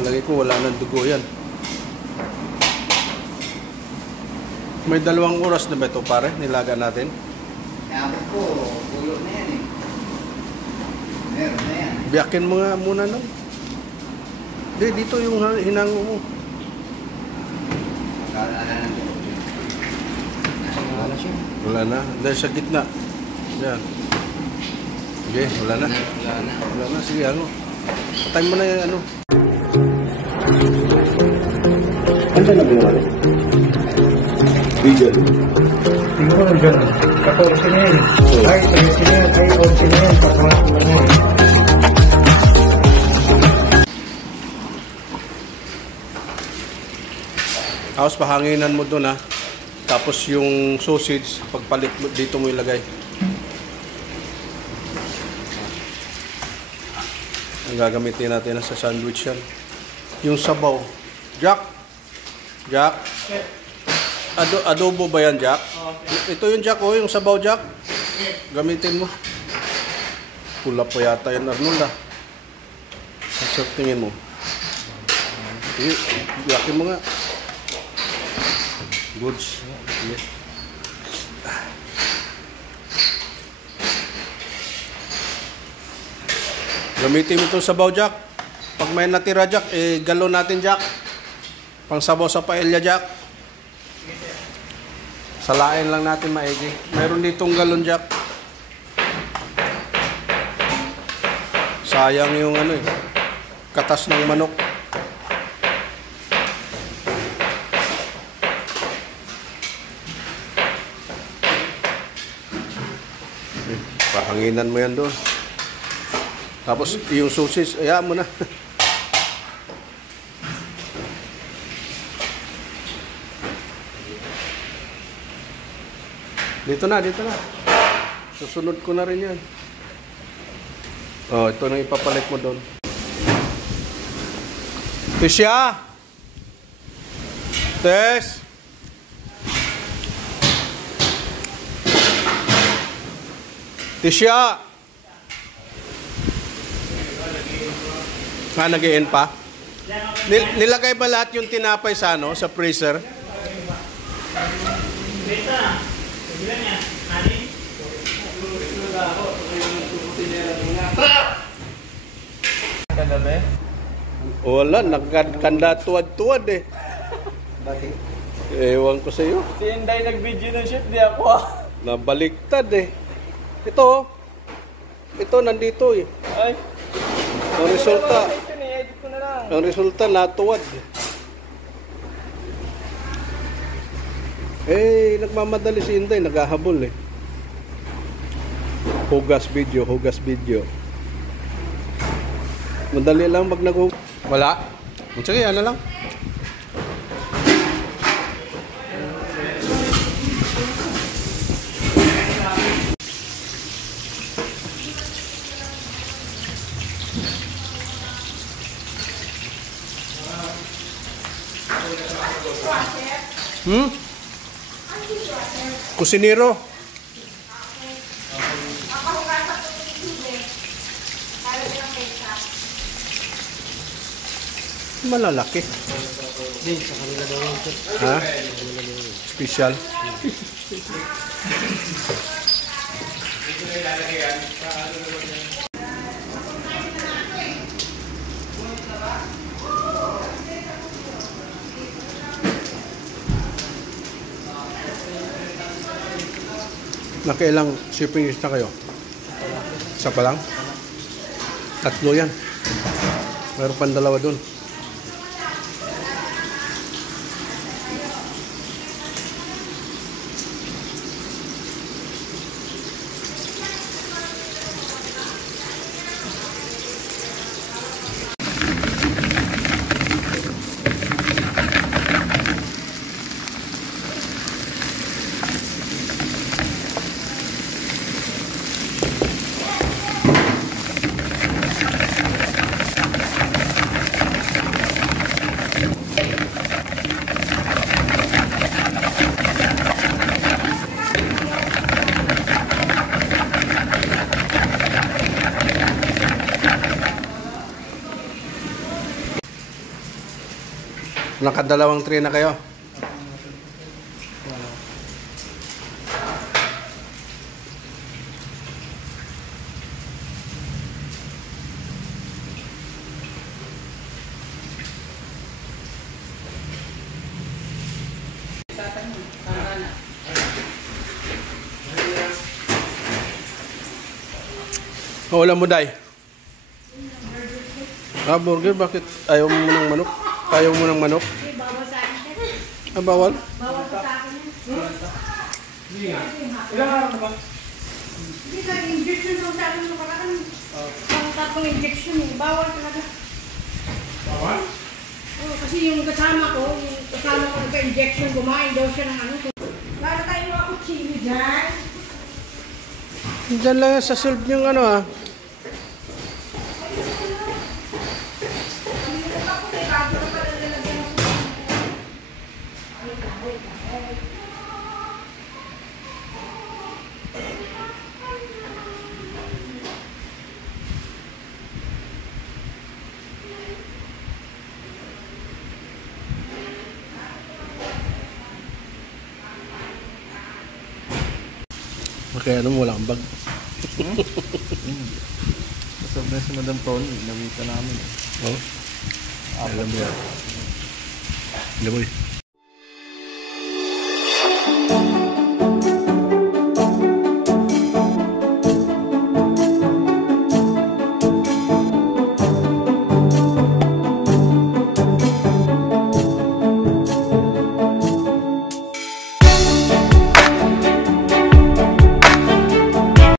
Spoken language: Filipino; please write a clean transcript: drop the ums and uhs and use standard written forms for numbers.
Palagi ko wala nang dugo yan. May 2 oras na ba ito pare? Nilaga natin. Kaya po, ulo na yan eh. Meron na yan. Biyakin mo nga muna nun. Hindi, dito yung hinango mo. Wala na siya. Wala na. Dahil sa gitna. Yan. Sige, wala na. Wala na. Sige, ano. Patay mo na yung ano. Ano na ginawa? Vegan. Siguro dyan. 14 na yan. Ay, 13 na yan. Ay, 14 na yan. Patuwas na yan. Tapos pahanginan mo doon ha. Tapos yung sausage, pagpalit mo, dito mo ilagay. Ang gagamitin natin sa sandwich yan. Yung sabaw. Jack! Jack! Adobo ba yan, Jack? Ito yung Jack, oh, yung sabaw, Jack. Gamitin mo. Pula pa yata yan, Arnold ah. Sa tingin mo. Sige, yakin mo nga. Goods. Yeah. Gamitin mo itong sabaw, Jack. Pag may natira, Jack, galon natin, Jack. Pang sabaw sa paella, Jack. Salain lang natin maigi. Mayroon ditong galon, Jack. Sayang yung ano eh. Katas ng manok. Pahanginan mo yan doon. Tapos yung sausage, ayaw mo na. Dito na, dito na. Susunod ko na rin yan. Oh, ito na ipapalit mo doon. Tisha! Tess! Tisha! Nag-i-end pa? Nilagay ba lahat yung tinapay sa ano, sa freezer? Kagabi? Wala, nagkanda tuwad-tuwad eh. Bakit? Ewan ko sa iyo. Si Inday nag-video ng shoot, di ako ah. Nabaliktad eh. Ito, nandito eh. Ay. Ang resulta, Ito ni-edit ko na lang. ang resulta natuwad. Nagmamadali si Inday, naghahabol eh. Hugas video. Madali lang pag wala. Sige, ano lang. Kusinero. Malalaki. Sa kanila daw lang ito. Ha? Special. Nakailang shipping na kayo? Isa pa lang? 3 yan. Mayroon pang 2 doon. Nakadalawang tray na kayo. Wala mo, Day. Burger, bakit ayaw mo ng manok? Ayaw mo ng manok? Bawal sa akin, chef. Bawal? Bawal sa akin. Ilang araw na ba? Hindi ka, injection sa akin ng paraan. Ang tapong injection eh. Bawal talaga. Bawal? Oo, kasi yung kasama ko nagka-injection, kumain daw siya ng ano. Lalo tayo ako chili dyan. Diyan lang sa silb yung ano ah. Okay, ano mo, wala kang bag. Kasab na si Madam Tony, namita namin. Oh. Alam mo yan. Alam mo eh.